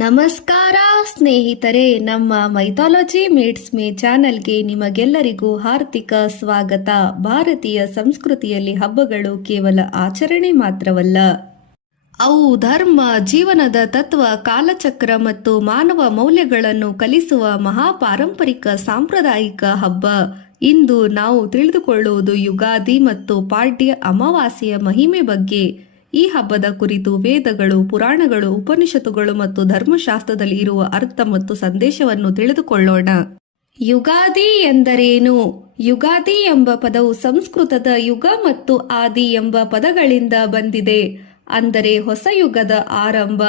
ನಮಸ್ಕಾರ ಸ್ನೇಹಿತರೆ, ನಮ್ಮ ಮೈಥಾಲಜಿ ಮೀಟ್ಸ್ ಮೀ ಚಾನೆಲ್ಗೆ ನಿಮಗೆಲ್ಲರಿಗೂ ಹಾರ್ದಿಕ ಸ್ವಾಗತ. ಭಾರತೀಯ ಸಂಸ್ಕೃತಿಯಲ್ಲಿ ಹಬ್ಬಗಳು ಕೇವಲ ಆಚರಣೆ ಮಾತ್ರವಲ್ಲ, ಅವು ಧರ್ಮ, ಜೀವನದ ತತ್ವ, ಕಾಲಚಕ್ರ ಮತ್ತು ಮಾನವ ಮೌಲ್ಯಗಳನ್ನು ಕಲಿಸುವ ಮಹಾಪಾರಂಪರಿಕ ಸಾಂಪ್ರದಾಯಿಕ ಹಬ್ಬ. ಇಂದು ನಾವು ತಿಳಿದುಕೊಳ್ಳುವುದು ಯುಗಾದಿ ಮತ್ತು ಪಾಡ್ಯ ಅಮಾವಾಸ್ಯೆಯ ಮಹಿಮೆ ಬಗ್ಗೆ. ಈ ಹಬ್ಬದ ಕುರಿತು ವೇದಗಳು, ಪುರಾಣಗಳು, ಉಪನಿಷತ್ತುಗಳು ಮತ್ತು ಧರ್ಮಶಾಸ್ತ್ರದಲ್ಲಿ ಇರುವ ಅರ್ಥ ಮತ್ತು ಸಂದೇಶವನ್ನು ತಿಳಿದುಕೊಳ್ಳೋಣ. ಯುಗಾದಿ ಎಂದರೇನು? ಯುಗಾದಿ ಎಂಬ ಪದವು ಸಂಸ್ಕೃತದ ಯುಗ ಮತ್ತು ಆದಿ ಎಂಬ ಪದಗಳಿಂದ ಬಂದಿದೆ, ಅಂದರೆ ಹೊಸ ಯುಗದ ಆರಂಭ.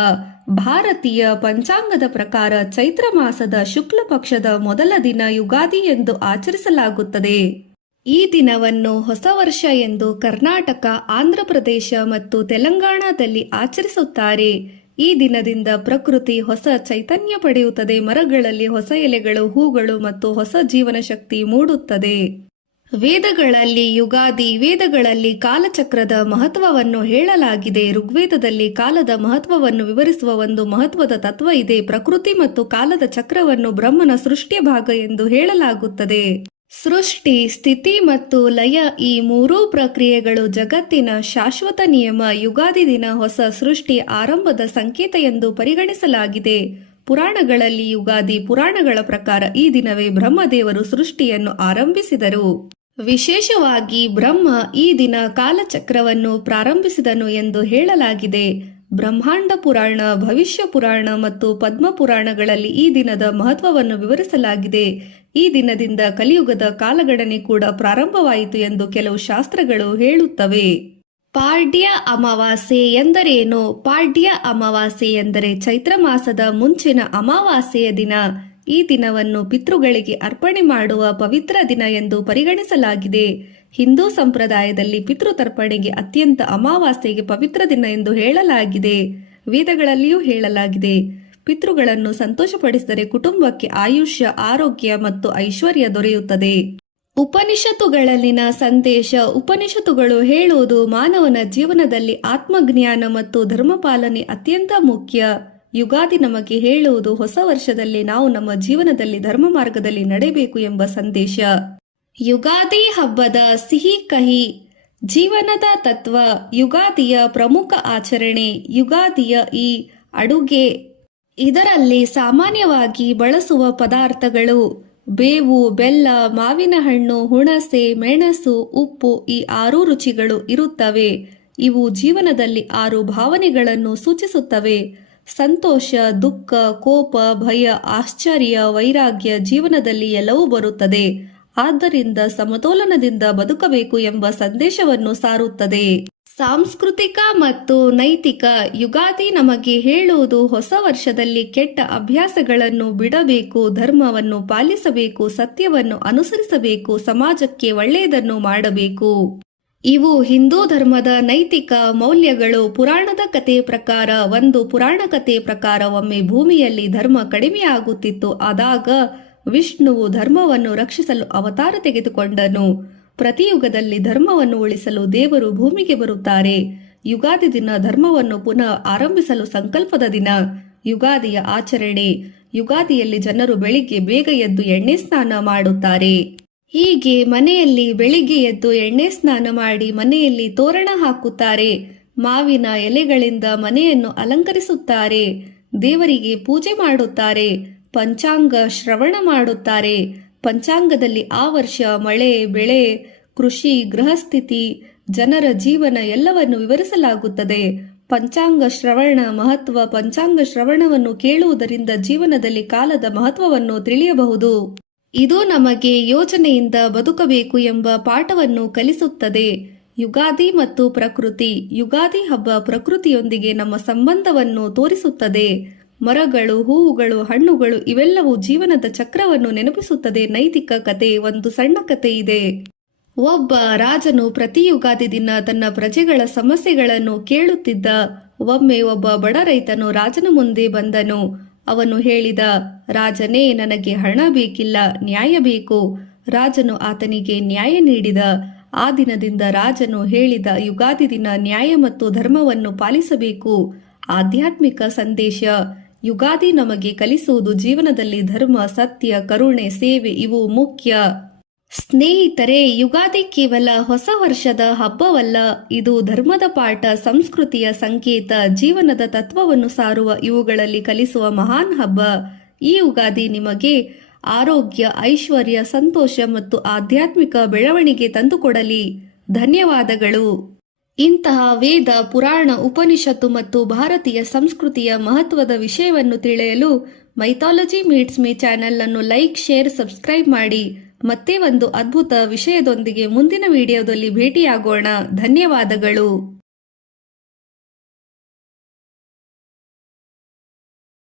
ಭಾರತೀಯ ಪಂಚಾಂಗದ ಪ್ರಕಾರ ಚೈತ್ರ ಮಾಸದ ಶುಕ್ಲ ಪಕ್ಷದ ಮೊದಲ ದಿನ ಯುಗಾದಿ ಎಂದು ಆಚರಿಸಲಾಗುತ್ತದೆ. ಈ ದಿನವನ್ನು ಹೊಸ ವರ್ಷ ಎಂದು ಕರ್ನಾಟಕ, ಆಂಧ್ರಪ್ರದೇಶ ಮತ್ತು ತೆಲಂಗಾಣದಲ್ಲಿ ಆಚರಿಸುತ್ತಾರೆ. ಈ ದಿನದಿಂದ ಪ್ರಕೃತಿ ಹೊಸ ಚೈತನ್ಯ ಪಡೆಯುತ್ತದೆ, ಮರಗಳಲ್ಲಿ ಹೊಸ ಎಲೆಗಳು, ಹೂಗಳು ಮತ್ತು ಹೊಸ ಜೀವನ ಶಕ್ತಿ ಮೂಡುತ್ತದೆ. ವೇದಗಳಲ್ಲಿ ಕಾಲಚಕ್ರದ ಮಹತ್ವವನ್ನು ಹೇಳಲಾಗಿದೆ. ಋಗ್ವೇದದಲ್ಲಿ ಕಾಲದ ಮಹತ್ವವನ್ನು ವಿವರಿಸುವ ಒಂದು ಮಹತ್ವದ ತತ್ವ ಇದೆ. ಪ್ರಕೃತಿ ಮತ್ತು ಕಾಲದ ಚಕ್ರವನ್ನು ಬ್ರಹ್ಮನ ಸೃಷ್ಟಿಯ ಭಾಗ ಎಂದು ಹೇಳಲಾಗುತ್ತದೆ. ಸೃಷ್ಟಿ, ಸ್ಥಿತಿ ಮತ್ತು ಲಯ ಈ ಮೂರೂ ಪ್ರಕ್ರಿಯೆಗಳು ಜಗತ್ತಿನ ಶಾಶ್ವತ ನಿಯಮ. ಯುಗಾದಿ ದಿನ ಹೊಸ ಸೃಷ್ಟಿ ಆರಂಭದ ಸಂಕೇತ ಎಂದು ಪರಿಗಣಿಸಲಾಗಿದೆ. ಪುರಾಣಗಳಲ್ಲಿ ಯುಗಾದಿ ಪುರಾಣಗಳ ಪ್ರಕಾರ ಈ ದಿನವೇ ಬ್ರಹ್ಮದೇವರು ಸೃಷ್ಟಿಯನ್ನು ಆರಂಭಿಸಿದರು. ವಿಶೇಷವಾಗಿ ಬ್ರಹ್ಮ ಈ ದಿನ ಕಾಲಚಕ್ರವನ್ನು ಪ್ರಾರಂಭಿಸಿದನು ಎಂದು ಹೇಳಲಾಗಿದೆ. ಬ್ರಹ್ಮಾಂಡ ಪುರಾಣ, ಭವಿಷ್ಯ ಪುರಾಣ ಮತ್ತು ಪದ್ಮ ಪುರಾಣಗಳಲ್ಲಿ ಈ ದಿನದ ಮಹತ್ವವನ್ನು ವಿವರಿಸಲಾಗಿದೆ. ಈ ದಿನದಿಂದ ಕಲಿಯುಗದ ಕಾಲಗಣನೆ ಕೂಡ ಪ್ರಾರಂಭವಾಯಿತು ಎಂದು ಕೆಲವು ಶಾಸ್ತ್ರಗಳು ಹೇಳುತ್ತವೆ. ಪಾಡ್ಯ ಅಮಾವಾಸ್ಯೆ ಎಂದರೇನು? ಪಾಡ್ಯ ಅಮಾವಾಸ್ಯೆ ಎಂದರೆ ಚೈತ್ರ ಮಾಸದ ಮುಂಚಿನ ಅಮಾವಾಸ್ಯೆಯ ದಿನ. ಈ ದಿನವನ್ನು ಪಿತೃಗಳಿಗೆ ಅರ್ಪಣೆ ಮಾಡುವ ಪವಿತ್ರ ದಿನ ಎಂದು ಪರಿಗಣಿಸಲಾಗಿದೆ. ಹಿಂದೂ ಸಂಪ್ರದಾಯದಲ್ಲಿ ಪಿತೃತರ್ಪಣೆಗೆ ಅತ್ಯಂತ ಅಮಾವಾಸ್ಯೆಗೆ ಪವಿತ್ರ ದಿನ ಎಂದು ಹೇಳಲಾಗಿದೆ. ವೇದಗಳಲ್ಲಿಯೂ ಹೇಳಲಾಗಿದೆ, ಪಿತೃಗಳನ್ನು ಸಂತೋಷಪಡಿಸಿದರೆ ಕುಟುಂಬಕ್ಕೆ ಆಯುಷ್ಯ, ಆರೋಗ್ಯ ಮತ್ತು ಐಶ್ವರ್ಯ ದೊರೆಯುತ್ತದೆ. ಉಪನಿಷತ್ತುಗಳಲ್ಲಿನ ಸಂದೇಶ. ಉಪನಿಷತ್ತುಗಳು ಹೇಳುವುದು ಮಾನವನ ಜೀವನದಲ್ಲಿ ಆತ್ಮಜ್ಞಾನ ಮತ್ತು ಧರ್ಮಪಾಲನೆ ಅತ್ಯಂತ ಮುಖ್ಯ. ಯುಗಾದಿ ನಮಗೆ ಹೇಳುವುದು ಹೊಸ ವರ್ಷದಲ್ಲಿ ನಾವು ನಮ್ಮ ಜೀವನದಲ್ಲಿ ಧರ್ಮ ಮಾರ್ಗದಲ್ಲಿ ನಡೆಯಬೇಕು ಎಂಬ ಸಂದೇಶ. ಯುಗಾದಿ ಹಬ್ಬದ ಸಿಹಿ ಕಹಿ. ಜೀವನದ ತತ್ವ. ಯುಗಾದಿಯ ಪ್ರಮುಖ ಆಚರಣೆ. ಯುಗಾದಿಯ ಈ ಅಡುಗೆ. ಇದರಲ್ಲಿ ಸಾಮಾನ್ಯವಾಗಿ ಬಳಸುವ ಪದಾರ್ಥಗಳು ಬೇವು, ಬೆಲ್ಲ, ಮಾವಿನ ಹಣ್ಣು, ಹುಣಸೆ, ಮೆಣಸು, ಉಪ್ಪು ಈ 6 ರುಚಿಗಳು ಇರುತ್ತವೆ. ಇವು ಜೀವನದಲ್ಲಿ 6 ಭಾವನೆಗಳನ್ನು ಸೂಚಿಸುತ್ತವೆ. ಸಂತೋಷ, ದುಃಖ, ಕೋಪ, ಭಯ, ಆಶ್ಚರ್ಯ, ವೈರಾಗ್ಯ. ಜೀವನದಲ್ಲಿ ಎಲ್ಲವೂ ಬರುತ್ತದೆ, ಆದ್ದರಿಂದ ಸಮತೋಲನದಿಂದ ಬದುಕಬೇಕು ಎಂಬ ಸಂದೇಶವನ್ನು ಸಾರುತ್ತದೆ. ಸಾಂಸ್ಕೃತಿಕ ಮತ್ತು ನೈತಿಕ. ಯುಗಾದಿ ನಮಗೆ ಹೇಳುವುದು ಹೊಸ ವರ್ಷದಲ್ಲಿ ಕೆಟ್ಟ ಅಭ್ಯಾಸಗಳನ್ನು ಬಿಡಬೇಕು, ಧರ್ಮವನ್ನು ಪಾಲಿಸಬೇಕು, ಸತ್ಯವನ್ನು ಅನುಸರಿಸಬೇಕು, ಸಮಾಜಕ್ಕೆ ಒಳ್ಳೆಯದನ್ನು ಮಾಡಬೇಕು. ಇವು ಹಿಂದೂ ಧರ್ಮದ ನೈತಿಕ ಮೌಲ್ಯಗಳು. ಪುರಾಣದ ಕಥೆ ಪ್ರಕಾರ. ಒಂದು ಪುರಾಣ ಕಥೆ ಪ್ರಕಾರ ಒಮ್ಮೆ ಭೂಮಿಯಲ್ಲಿ ಧರ್ಮ ಕಡಿಮೆಯಾಗುತ್ತಿತ್ತು. ಆದಾಗ ವಿಷ್ಣುವು ಧರ್ಮವನ್ನು ರಕ್ಷಿಸಲು ಅವತಾರ ತೆಗೆದುಕೊಂಡನು. ಪ್ರತಿಯುಗದಲ್ಲಿ ಧರ್ಮವನ್ನು ಉಳಿಸಲು ದೇವರು ಭೂಮಿಗೆ ಬರುತ್ತಾರೆ. ಯುಗಾದಿ ದಿನ ಧರ್ಮವನ್ನು ಪುನಃ ಆರಂಭಿಸಲು ಸಂಕಲ್ಪದ ದಿನ. ಯುಗಾದಿಯ ಆಚರಣೆ. ಯುಗಾದಿಯಲ್ಲಿ ಜನರು ಬೆಳಿಗ್ಗೆ ಬೇಗ ಎದ್ದು ಎಣ್ಣೆ ಸ್ನಾನ ಮಾಡುತ್ತಾರೆ. ಹೀಗೆ ಮನೆಯಲ್ಲಿ ಬೆಳಿಗ್ಗೆ ಎದ್ದು ಎಣ್ಣೆ ಸ್ನಾನ ಮಾಡಿ ಮನೆಯಲ್ಲಿ ತೋರಣ ಹಾಕುತ್ತಾರೆ. ಮಾವಿನ ಎಲೆಗಳಿಂದ ಮನೆಯನ್ನು ಅಲಂಕರಿಸುತ್ತಾರೆ. ದೇವರಿಗೆ ಪೂಜೆ ಮಾಡುತ್ತಾರೆ. ಪಂಚಾಂಗ ಶ್ರವಣ ಮಾಡುತ್ತಾರೆ. ಪಂಚಾಂಗದಲ್ಲಿ ಆ ವರ್ಷ ಮಳೆ, ಬೆಳೆ, ಕೃಷಿ, ಗೃಹಸ್ಥಿತಿ, ಜನರ ಜೀವನ ಎಲ್ಲವನ್ನು ವಿವರಿಸಲಾಗುತ್ತದೆ. ಪಂಚಾಂಗ ಶ್ರವಣ ಮಹತ್ವ. ಪಂಚಾಂಗ ಶ್ರವಣವನ್ನು ಕೇಳುವುದರಿಂದ ಜೀವನದಲ್ಲಿ ಕಾಲದ ಮಹತ್ವವನ್ನು ತಿಳಿಯಬಹುದು. ಇದು ನಮಗೆ ಯೋಚನೆಯಿಂದ ಬದುಕಬೇಕು ಎಂಬ ಪಾಠವನ್ನು ಕಲಿಸುತ್ತದೆ. ಯುಗಾದಿ ಮತ್ತು ಪ್ರಕೃತಿ. ಯುಗಾದಿ ಹಬ್ಬ ಪ್ರಕೃತಿಯೊಂದಿಗೆ ನಮ್ಮ ಸಂಬಂಧವನ್ನು ತೋರಿಸುತ್ತದೆ. ಮರಗಳು, ಹೂವುಗಳು, ಹಣ್ಣುಗಳು ಇವೆಲ್ಲವೂ ಜೀವನದ ಚಕ್ರವನ್ನು ನೆನಪಿಸುತ್ತದೆ. ನೈತಿಕ ಕತೆ. ಒಂದು ಸಣ್ಣ ಕತೆ ಇದೆ. ಒಬ್ಬ ರಾಜನು ಪ್ರತಿ ಯುಗಾದಿ ದಿನ ತನ್ನ ಪ್ರಜೆಗಳ ಸಮಸ್ಯೆಗಳನ್ನು ಕೇಳುತ್ತಿದ್ದ. ಒಮ್ಮೆ ಒಬ್ಬ ಬಡ ರೈತನು ರಾಜನ ಮುಂದೆ ಬಂದನು. ಅವನು ಹೇಳಿದ, ರಾಜನೇ, ನನಗೆ ಹಣ ಬೇಕಿಲ್ಲ, ನ್ಯಾಯ ಬೇಕು. ರಾಜನು ಆತನಿಗೆ ನ್ಯಾಯ ನೀಡಿದ. ಆ ದಿನದಿಂದ ರಾಜನು ಹೇಳಿದ, ಯುಗಾದಿ ದಿನ ನ್ಯಾಯ ಮತ್ತು ಧರ್ಮವನ್ನು ಪಾಲಿಸಬೇಕು. ಆಧ್ಯಾತ್ಮಿಕ ಸಂದೇಶ. ಯುಗಾದಿ ನಮಗೆ ಕಲಿಸುವುದು ಜೀವನದಲ್ಲಿ ಧರ್ಮ, ಸತ್ಯ, ಕರುಣೆ, ಸೇವೆ ಇವು ಮುಖ್ಯ. ಸ್ನೇಹಿತರೆ, ಯುಗಾದಿ ಕೇವಲ ಹೊಸ ವರ್ಷದ ಹಬ್ಬವಲ್ಲ, ಇದು ಧರ್ಮದ ಪಾಠ, ಸಂಸ್ಕೃತಿಯ ಸಂಕೇತ, ಜೀವನದ ತತ್ವವನ್ನು ಸಾರುವ ಇವುಗಳಲ್ಲಿ ಕಲಿಸುವ ಮಹಾನ್ ಹಬ್ಬ. ಈ ಯುಗಾದಿ ನಿಮಗೆ ಆರೋಗ್ಯ, ಐಶ್ವರ್ಯ, ಸಂತೋಷ ಮತ್ತು ಆಧ್ಯಾತ್ಮಿಕ ಬೆಳವಣಿಗೆ ತಂದುಕೊಡಲಿ. ಧನ್ಯವಾದಗಳು. ಇಂತಹ ವೇದ, ಪುರಾಣ, ಉಪನಿಷತ್ತು ಮತ್ತು ಭಾರತೀಯ ಸಂಸ್ಕೃತಿಯ ಮಹತ್ವದ ವಿಷಯವನ್ನು ತಿಳಿಯಲು ಮೈಥಾಲಜಿ ಮೀಟ್ಸ್ ಮೀ ಚಾನೆಲ್ ಅನ್ನು ಲೈಕ್, ಶೇರ್, ಸಬ್ಸ್ಕ್ರೈಬ್ ಮಾಡಿ. ಮತ್ತೆ ಒಂದು ಅದ್ಭುತ ವಿಷಯದೊಂದಿಗೆ ಮುಂದಿನ ವಿಡಿಯೋದಲ್ಲಿ ಭೇಟಿಯಾಗೋಣ. ಧನ್ಯವಾದಗಳು.